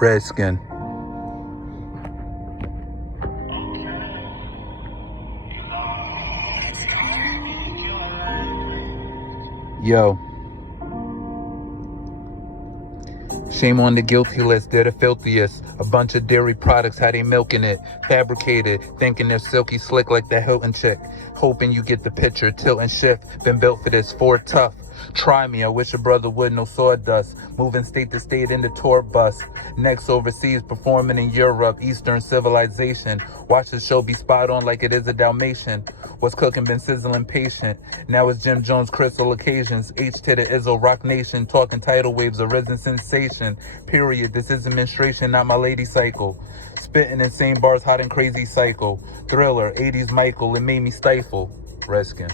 Redskin. Yo. Shame on the guilty list, they're the filthiest. A bunch of dairy products, how they milking it. Fabricated, thinking they're silky slick like that Hilton chick. Hoping you get the picture, tilt and shift. Been built for this, Ford tough. Try me, I wish a brother would, no sawdust. Moving state to state in the tour bus. Next overseas, performing in Europe, Eastern civilization. Watch the show be spot on like it is a Dalmatian. What's cooking, been sizzling patient. Now it's Jim Jones Cristal Occasions. H to the Izzo, RocNation. Talking tidal waves, a risen sensation. Period, this isn't menstruation, not my lady cycle. Spitting insane bars, hot and crazy cycle. Thriller, 80s Michael, it made me stifle. Redskin.